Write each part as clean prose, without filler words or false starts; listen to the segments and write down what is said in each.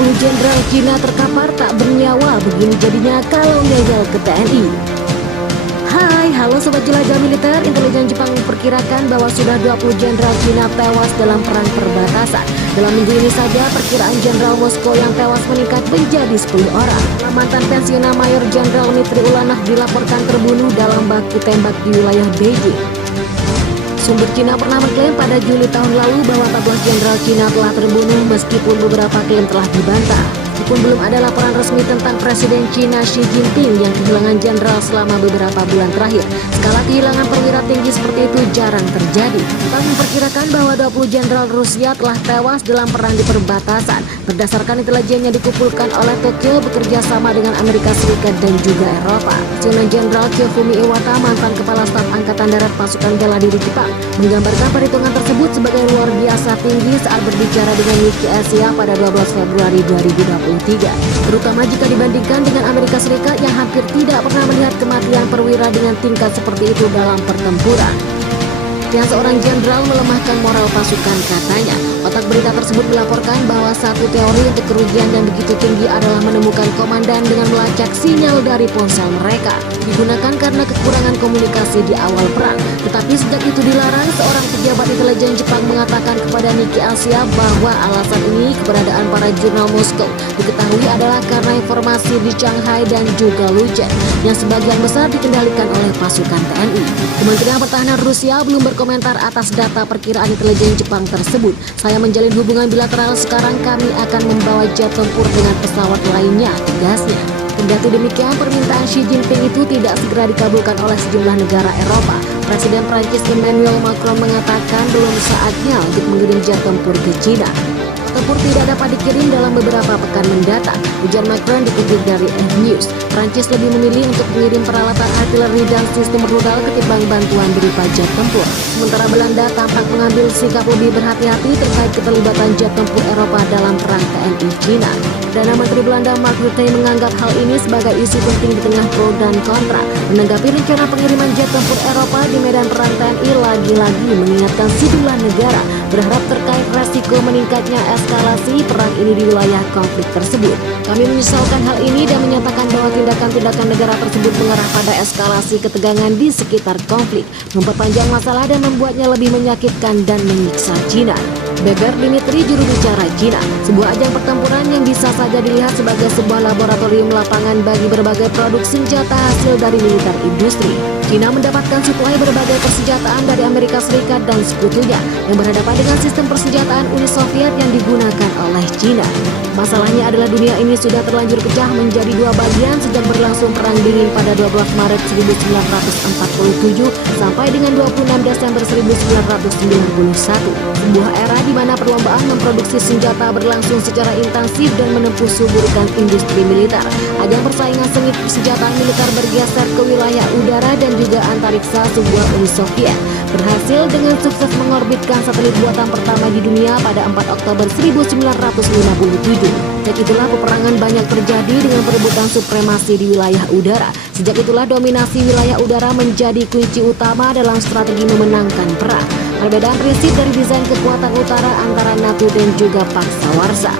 20 jenderal Cina terkapar tak bernyawa, begini jadinya kalau ngeyel ke TNI. Hai, halo sobat jelajah militer. Intelijen Jepang memperkirakan bahwa sudah 20 jenderal Cina tewas dalam perang perbatasan. Dalam minggu ini saja, perkiraan jenderal Moskow yang tewas meningkat menjadi 10 orang. Mantan pensiunan Mayor Jenderal Dmitry Ulyanov dilaporkan terbunuh dalam baku tembak di wilayah Beijing. Sumber Cina pernah mengklaim pada Juli tahun lalu bahwa 14 jenderal Cina telah terbunuh, meskipun beberapa klaim telah dibantah. Meskipun belum ada laporan resmi tentang Presiden Cina Xi Jinping yang kehilangan jenderal selama beberapa bulan terakhir, skala kehilangan perwira tinggi seperti itu jarang terjadi. Jepang memperkirakan bahwa 20 jenderal Rusia telah tewas dalam perang di perbatasan. Berdasarkan intelijen yang dikumpulkan oleh Tokyo bekerja sama dengan Amerika Serikat dan juga Eropa. Pensiunan Jenderal Kiyofumi Iwata, mantan Kepala Staf Angkatan Darat Pasukan Bela Diri Jepang, menggambarkan perhitungan tersebut sebagai luar biasa tinggi saat berbicara dengan Nikkei Asia pada 12 Februari 2023, terutama jika dibandingkan dengan Amerika Serikat yang hampir tidak pernah melihat kematian perwira dengan tingkat seperti itu dalam pertempuran. Yang seorang jenderal melemahkan moral pasukan, katanya. Otak berita tersebut melaporkan bahwa satu teori untuk kerugian yang begitu tinggi adalah menemukan komandan dengan melacak sinyal dari ponsel mereka. Digunakan karena kekurangan komunikasi di awal perang. Tetapi sejak itu dilarang, seorang pejabat intelijen Jepang mengatakan kepada Nikkei Asia bahwa alasan ini keberadaan para jurnal Moskow diketahui adalah karena informasi di Shanghai dan juga Lucheng yang sebagian besar dikendalikan oleh pasukan TNI. Kementerian Pertahanan Rusia belum berkomentar atas data perkiraan intelijen Jepang tersebut. Saya menjalin hubungan bilateral, sekarang kami akan membawa jet tempur dengan pesawat lainnya, tegasnya. Kendati demikian, permintaan Xi Jinping itu tidak segera dikabulkan oleh sejumlah negara Eropa. Presiden Prancis Emmanuel Macron mengatakan belum saatnya untuk mengirim jet tempur ke China. Tempur tidak dapat dikirim dalam beberapa pekan mendatang, ujar Macron dikutip dari F-News. Prancis lebih memilih untuk mengirim peralatan artileri dan sistem rudal ketimbang bantuan berupa jet tempur. Sementara Belanda tampak mengambil sikap lebih berhati-hati terkait keterlibatan jet tempur Eropa dalam perang TNI Cina. Perdana Menteri Belanda Mark Rutte menganggap hal ini sebagai isu penting di tengah pro dan kontra. Menanggapi rencana pengiriman jet tempur Eropa di medan perang TNI, lagi-lagi mengingatkan sejumlah negara berharap terkait resiko meningkatnya eskalasi perang ini di wilayah konflik tersebut. Kami menyesalkan hal ini dan menyatakan bahwa tindakan-tindakan negara tersebut mengarah pada eskalasi ketegangan di sekitar konflik, memperpanjang masalah dan membuatnya lebih menyakitkan dan menyiksa Cina. Beber Dimitri, juru bicara Cina. Sebuah ajang pertempuran yang bisa saja dilihat sebagai sebuah laboratorium lapangan bagi berbagai produk senjata hasil dari militer industri. Cina mendapatkan suplai berbagai persenjataan dari Amerika Serikat dan sekutunya yang berhadapan dengan sistem persenjataan Uni Soviet yang digunakan oleh Cina. Masalahnya adalah dunia ini sudah terlanjur pecah menjadi dua bagian sejak berlangsung Perang Dingin pada 12 Maret 1947 sampai dengan 26 Desember 1991. Sebuah era di mana perlombaan memproduksi senjata berlangsung secara intensif dan menempuh suburkan industri militer. Ajang persaingan sengit persenjataan militer bergeser ke wilayah udara dan juga antariksa sebuah Uni Soviet. Berhasil dengan sukses mengorbitkan satelit buatan pertama di dunia pada 4 Oktober 1957. Sejak itulah peperangan banyak terjadi dengan perebutan supremasi di wilayah udara. Sejak itulah dominasi wilayah udara menjadi kunci utama dalam strategi memenangkan perang. Perbedaan prinsip dari desain kekuatan utara antara NATO dan juga Paksa Warsa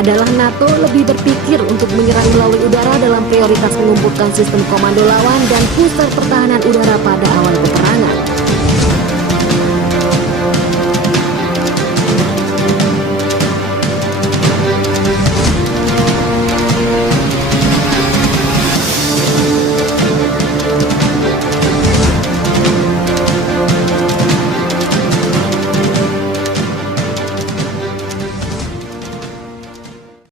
adalah NATO lebih berpikir untuk menyerang melalui udara dalam prioritas mengumpulkan sistem komando lawan dan pusat pertahanan udara pada awal